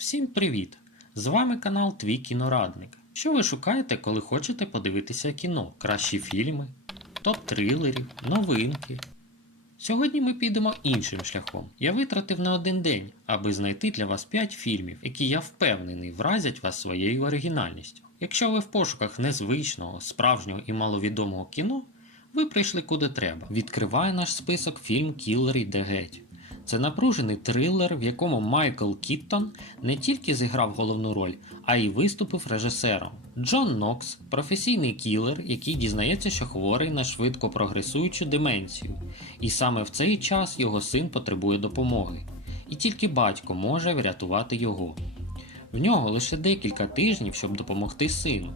Всім привіт! З вами канал Твій кінорадник. Що ви шукаєте, коли хочете подивитися кіно, кращі фільми, топ трилерів, новинки. Сьогодні ми підемо іншим шляхом. Я витратив не один день, аби знайти для вас 5 фільмів, які я впевнений вразять вас своєю оригінальністю. Якщо ви в пошуках незвичного, справжнього і маловідомого кіно, ви прийшли куди треба. Відкриває наш список фільм Кілер іде геть. Це напружений трилер, в якому Майкл Кіттон не тільки зіграв головну роль, а й виступив режисером. Джон Нокс професійний кілер, який дізнається, що хворий на швидко прогресуючу деменцію, і саме в цей час його син потребує допомоги. І тільки батько може врятувати його. В нього лише декілька тижнів, щоб допомогти сину.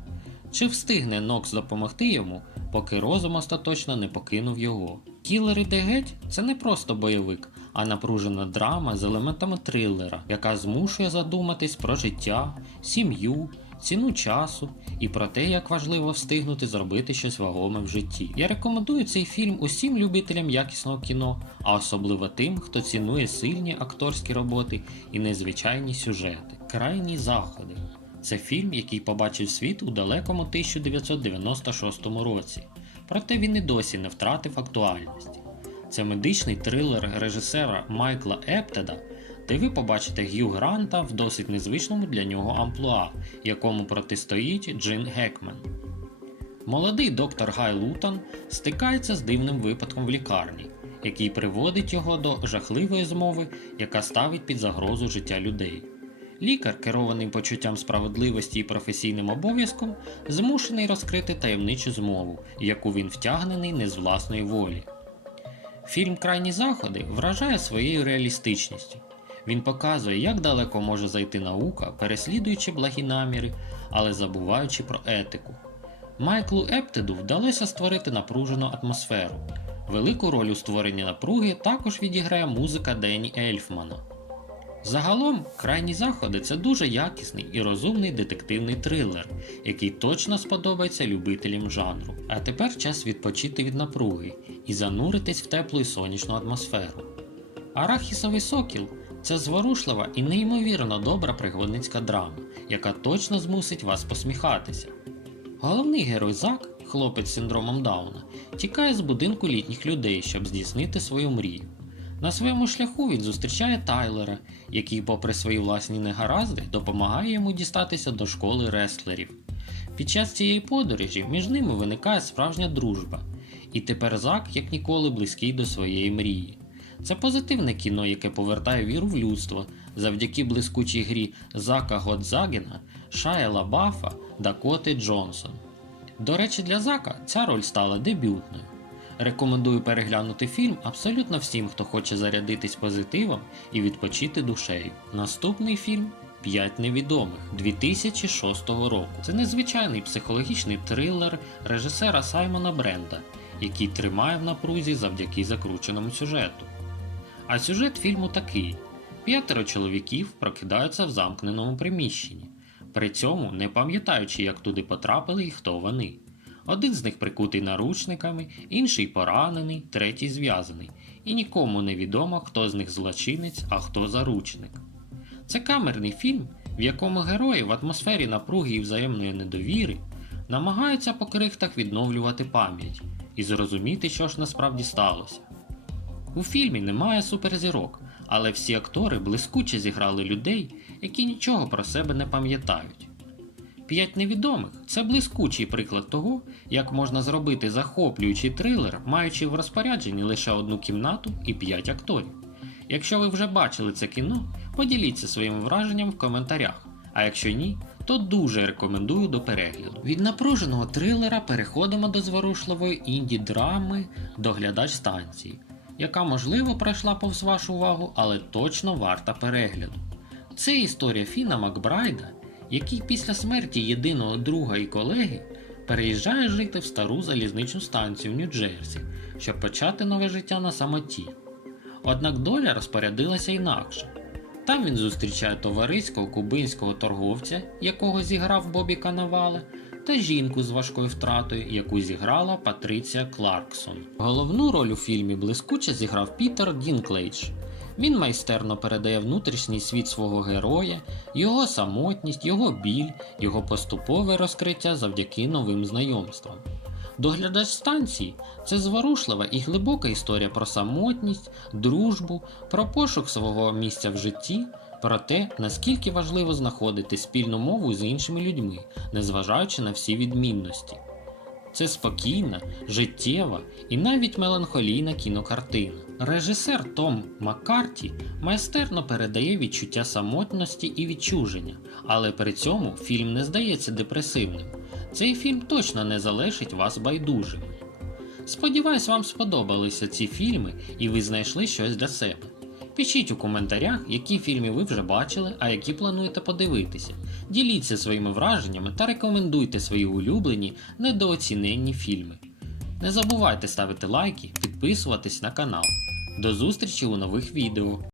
Чи встигне Нокс допомогти йому, поки розум остаточно не покинув його? Кілер іде геть це не просто бойовик, а напружена драма з елементами трилера, яка змушує задуматись про життя, сім'ю, ціну часу і про те, як важливо встигнути зробити щось вагоме в житті. Я рекомендую цей фільм усім любителям якісного кіно, а особливо тим, хто цінує сильні акторські роботи і незвичайні сюжети. Крайні заходи. Це фільм, який побачив світ у далекому 1996 році, проте він і досі не втратив актуальності. Це медичний трилер режисера Майкла Ептеда, де ви побачите Г'ю Гранта в досить незвичному для нього амплуа, якому протистоїть Джин Гекмен. Молодий доктор Гай Лутон стикається з дивним випадком в лікарні, який приводить його до жахливої змови, яка ставить під загрозу життя людей. Лікар, керований почуттям справедливості і професійним обов'язком, змушений розкрити таємничу змову, яку він втягнений не з власної волі. Фільм Крайні заходи вражає своєю реалістичністю. Він показує, як далеко може зайти наука, переслідуючи благі наміри, але забуваючи про етику. Майклу Ептеду вдалося створити напружену атмосферу. Велику роль у створенні напруги також відіграє музика Дені Ельфмана. Загалом, крайні заходи це дуже якісний і розумний детективний трилер, який точно сподобається любителям жанру. А тепер час відпочити від напруги і зануритись в теплу і сонячну атмосферу. Арахісовий сокіл це зворушлива і неймовірно добра пригодницька драма, яка точно змусить вас посміхатися. Головний герой Зак, хлопець з синдромом Дауна, тікає з будинку літніх людей, щоб здійснити свою мрію. На своєму шляху він зустрічає Тайлера, який, попри свої власні негаразди, допомагає йому дістатися до школи реслерів. Під час цієї подорожі між ними виникає справжня дружба, і тепер Зак як ніколи близький до своєї мрії. Це позитивне кіно, яке повертає віру в людство завдяки блискучій грі Зака Годзагена, Шая Лабафа, Дакоти Джонсон. До речі, для Зака ця роль стала дебютною. Рекомендую переглянути фільм абсолютно всім, хто хоче зарядитись позитивом і відпочити душею. Наступний фільм П'ять невідомих 2006 року. Це незвичайний психологічний трилер режисера Саймона Бренда, який тримає в напрузі завдяки закрученому сюжету. А сюжет фільму такий: п'ятеро чоловіків прокидаються в замкненому приміщенні, при цьому не пам'ятаючи, як туди потрапили і хто вони. Один з них прикутий наручниками, інший поранений, третій зв'язаний, і нікому не відомо, хто з них злочинець, а хто заручник. Це камерний фільм, в якому герої в атмосфері напруги і взаємної недовіри намагаються по крихтах відновлювати пам'ять і зрозуміти, що ж насправді сталося. У фільмі немає суперзірок, але всі актори блискуче зіграли людей, які нічого про себе не пам'ятають. П'ять невідомих це блискучий приклад того, як можна зробити захоплюючий трилер, маючи в розпорядженні лише одну кімнату і п'ять акторів. Якщо ви вже бачили це кіно, поділіться своїм враженням в коментарях. А якщо ні, то дуже рекомендую до перегляду. Від напруженого трилера переходимо до зворушливої інді-драми Доглядач станції, яка можливо пройшла повз вашу увагу, але точно варта перегляду. Це історія Фіна Макбрайда, який після смерті єдиного друга і колеги переїжджає жити в стару залізничну станцію в Нью-Джерсі, щоб почати нове життя на самоті. Однак доля розпорядилася інакше. Там він зустрічає товариського кубинського торговця, якого зіграв Бобі Канавале, та жінку з важкою втратою, яку зіграла Патриція Кларксон. Головну роль у фільмі блискуче зіграв Пітер Дінклейдж. Він майстерно передає внутрішній світ свого героя, його самотність, його біль, його поступове розкриття завдяки новим знайомствам. Доглядач станції це зворушлива і глибока історія про самотність, дружбу, про пошук свого місця в житті, про те, наскільки важливо знаходити спільну мову з іншими людьми, незважаючи на всі відмінності. Це спокійна, життєва і навіть меланхолійна кінокартина. Режисер Том Маккарті майстерно передає відчуття самотності і відчуження, але при цьому фільм не здається депресивним. Цей фільм точно не залишить вас байдужими. Сподіваюсь, вам сподобалися ці фільми і ви знайшли щось для себе. Пишіть у коментарях, які фільми ви вже бачили, а які плануєте подивитися. Діліться своїми враженнями та рекомендуйте свої улюблені недооціненні фільми. Не забувайте ставити лайки, підписуватись на канал. До зустрічі у нових відео.